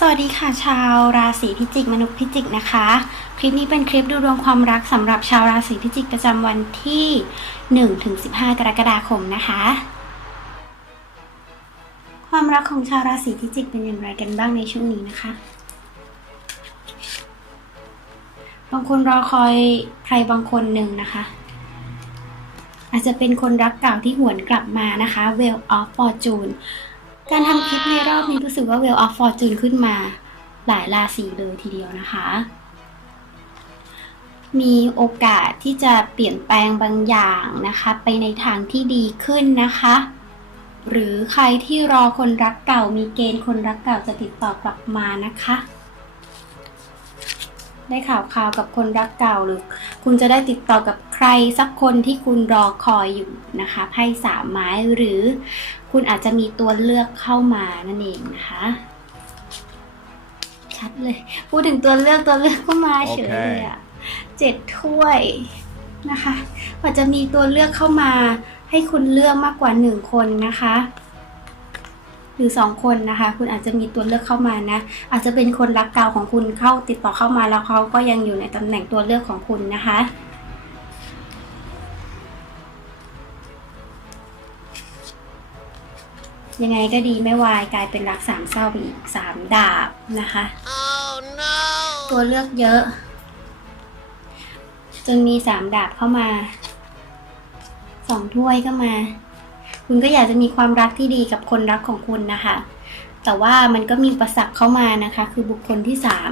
สวัสดีค่ะชาวราศีพิจิกมนุษย์พิจิกนะคะ คลิปนี้เป็นคลิปดูดวงความรักสำหรับชาวราศีพิจิกประจำวันที่1ถึง15 กรกฎาคมนะคะ ความรักของชาวราศีพิจิกเป็นอย่างไรกันบ้างในช่วงนี้นะคะบางคนรอคอยใครบางคนหนึ่งนะคะอาจจะเป็นคนรักเก่าที่หวนกลับมานะคะ Well of Fortune การทำคลิปในรอบนี้รู้สึกว่า Well of Fortune ขึ้นมาหลายราศีเลยทีเดียวนะคะ มีโอกาสที่จะเปลี่ยนแปลงบางอย่างนะคะ ไปในทางที่ดีขึ้นนะคะ หรือใครที่รอคนรักเก่ามีเกณฑ์คนรักเก่าจะติดต่อกลับมานะคะ ได้ข่าวข่าวกับคนรักเก่าหรือ คุณจะได้ติดต่อกับใครสักคนที่คุณรอคอยอยู่นะคะไพ่สามไม้หรือ คุณอาจจะมีตัวเลือกเข้ามานั่นเองนะคะ ชัดเลย พูดถึงตัวเลือกตัวเลือกก็มาเฉยเลยอะเจ็ดถ้วยนะคะอาจจะมีตัวเลือกเข้ามาให้คุณเลือกมากกว่าหนึ่งคนนะคะ หรือสองคนนะคะ คุณอาจจะมีตัวเลือกเข้ามานะ อาจจะเป็นคนรักเก่าของคุณเข้าติดต่อเข้ามาแล้วเขาก็ยังอยู่ในตำแหน่งตัวเลือกของคุณนะคะยังไงก็ดีไม่วายกลายเป็นรักสามเศร้าไปอีกสามดาบนะคะ Oh no! ตัวเลือกเยอะ จนมีสามดาบเข้ามาสองถ้วยก็มา คุณก็อยากจะมีความรักที่ดีกับคนรักของคุณนะคะ แต่ว่ามันก็มีอุปสรรคเข้ามานะคะ คือบุคคลที่สาม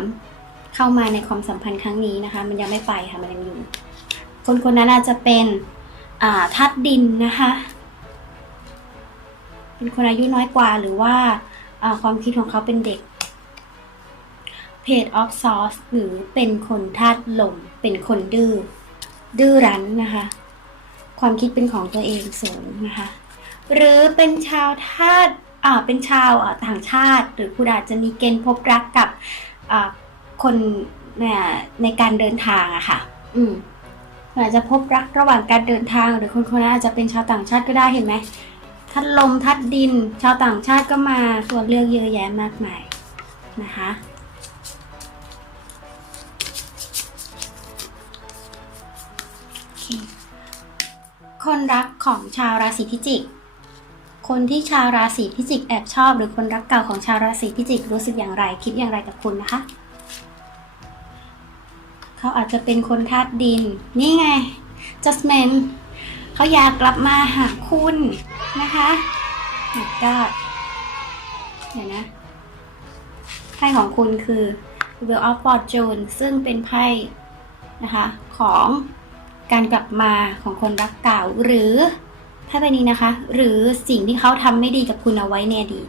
เข้ามาในความสัมพันธ์ครั้งนี้นะคะ มันยังไม่ไปค่ะมันยังอยู่ คนคนนั้นอาจจะเป็นธาตุดินนะคะเป็นคนอายุน้อยกว่าหรือว่าความคิดของเขาเป็นเด็กเพจ of source หรือเป็นคนธาตุลม เป็นคนดื้อ ดื้อรั้นนะคะ ความคิดเป็นของตัวเองสูงนะคะ หรือเป็นชาวธาตุอ่าเป็นชาวอ่าต่างชาติ หรือคุณอาจจะมีเกณฑ์พบรักกับอ่าคนเนี่ยในการเดินทางอะค่ะ อืมอาจจะพบรักระหว่างการเดินทาง หรือคนคนนั้นอาจจะเป็นชาวต่างชาติก็ได้เห็นไหมทัดลมทัดดิน ชาวต่างชาติก็มาตัวเลือกเยอะแยะมากมายนะคะคนรักของชาวราศีพิจิก คนที่ชาวราศีพิจิกแอบชอบ หรือคนรักเก่าของชาวราศีพิจิกรู้สึกอย่างไร คิดอย่างไรกับคุณนะคะ เขาอาจจะเป็นคนธาตุดิน นี่ไง Jasmine เขาอยากกลับมาหาคุณนะคะแล้วก็เดี๋ยวนะไพ่ของคุณคือ Wheel of Fortune ซึ่งเป็นไพ่นะคะของการกลับมาของคนรักเก่าหรือ ไพ่ใบนี้นะคะ หรือสิ่งที่เขาทำไม่ดีกับคุณเอาไว้ในอดีต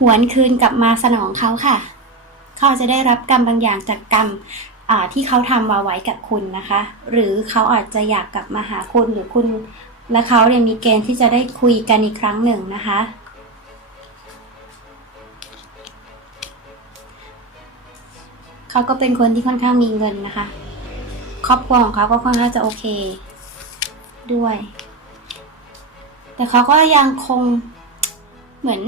หวนคืนกลับมาสนองเขาค่ะ เขาจะได้รับกรรมบางอย่างจากกรรมที่เขาทำมาไว้กับคุณนะคะ หรือเขาอาจจะอยากกลับมาหาคุณหรือคุณ และเขาเนี่ยมีเกณฑ์ที่จะได้คุยกันอีกครั้งหนึ่งนะคะ เขาก็เป็นคนที่ค่อนข้างมีเงินนะคะ ครอบครัวของเขาก็ค่อนข้างจะโอเค ด้วย แต่เขาก็ยังคงเหมือน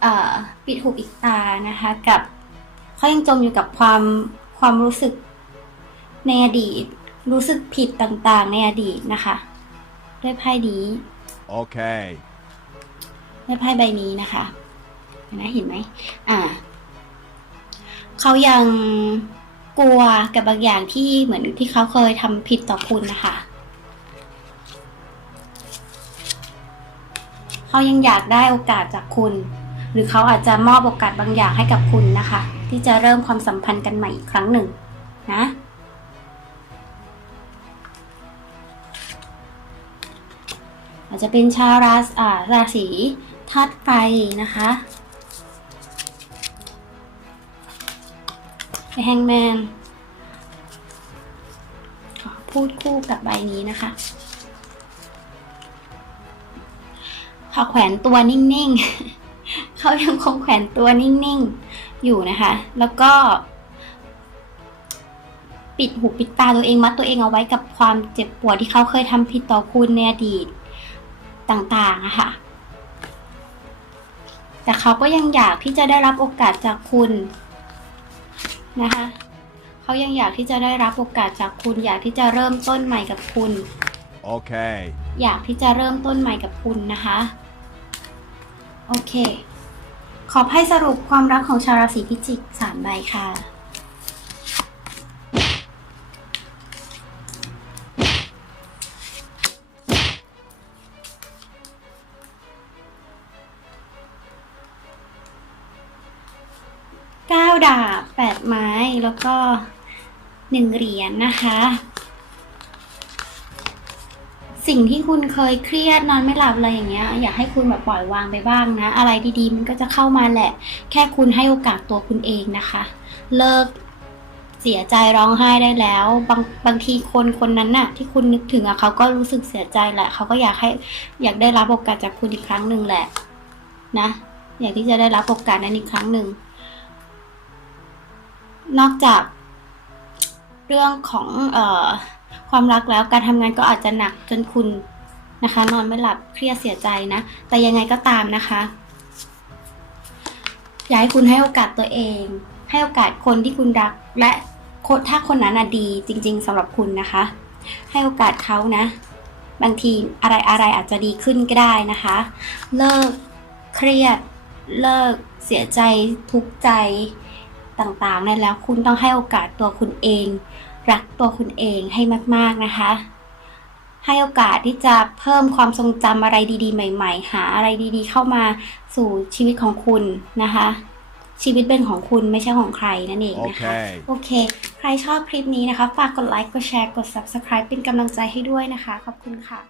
เออปิดหูปิดตานะคะ กับเขายังจมอยู่กับความความรู้สึกในอดีต รู้สึกผิดต่างๆ ในอดีตนะคะ ด้วยไพ่นี้ Okay. ด้วยไพ่ใบนี้นะคะเห็นไหมเห็นไหมอ่าเขายังกลัวกับบางอย่างที่เหมือนที่เขาเคยทำผิดต่อคุณนะคะ เขายังอยากได้โอกาสจากคุณ หรือเขาอาจจะมอบโอกาสบางอย่างให้กับคุณนะคะ ที่จะเริ่มความสัมพันธ์กันใหม่อีกครั้งหนึ่งนะอาจจะเป็นชาวราศราศีธาตุไฟนะคะแฮงแมนพูดคู่กับใบนี้นะคะ เขาแขวนตัวนิ่งๆ เขายังคงแขวนตัวนิ่งๆ อยู่นะคะ แล้วก็ ปิดหูปิดตาตัวเองมัดตัวเองเอาไว้กับความเจ็บปวดที่เขาเคยทำผิดต่อคุณในอดีตต่างๆอะค่ะแต่เขาก็ยังอยากที่จะได้รับโอกาสจากคุณนะคะเขายังอยากที่จะได้รับโอกาสจากคุณ อยากที่จะเริ่มต้นใหม่กับคุณ Okay. อยากที่จะเริ่มต้นใหม่กับคุณนะคะ โอเค ขอให้สรุปความรักของชาวราศีพิจิกสามใบค่ะเก้าดาบแปดไม้ แล้วก็หนึ่งเหรียญนะคะ สิ่งที่คุณเคยเครียดนอนไม่หลับอะไรอย่างเงี้ย อยากให้คุณแบบปล่อยวางไปบ้างนะ อะไรดีๆ มันก็จะเข้ามาแหละ แค่คุณให้โอกาสตัวคุณเองนะคะ เลิกเสียใจร้องไห้ได้แล้ว บางบางทีคนคนนั้นน่ะ ที่คุณนึกถึงอะเขาก็รู้สึกเสียใจแหละ เขาก็อยากให้อยากได้รับโอกาสจากคุณอีกครั้งหนึ่งแหละ นะอยากที่จะได้รับโอกาสนั้นอีกครั้งหนึ่งนอกจากเรื่องของเอ่อ ความรักแล้วการทำงานก็อาจจะหนักจนคุณนะคะ นอนไม่หลับเครียดเสียใจนะ แต่ยังไงก็ตามนะคะอยากให้คุณให้โอกาสตัวเอง ให้โอกาสคนที่คุณรักและถ้าคนนั้นดีจริง ๆสำหรับคุณนะคะ ให้โอกาสเขานะ บางทีอะไรอะไรอาจจะดีขึ้นก็ได้นะคะ เลิกเครียดเลิกเสียใจทุกข์ใจต่างๆได้แล้วคุณต้องให้โอกาสตัวคุณเอง รักตัวคุณเองให้มากๆนะคะ ให้โอกาสที่จะเพิ่มความทรงจำอะไรดี ๆ ใหม่ ๆ หาอะไรดี ๆ เข้ามาสู่ชีวิตของคุณนะคะ ชีวิตเป็นของคุณไม่ใช่ของใครนั่นเองนะคะ Okay. โอเค ใครชอบคลิปนี้นะคะ ฝากกดไลค์กดแชร์กด subscribe เป็นกำลังใจให้ด้วยนะคะ ขอบคุณค่ะ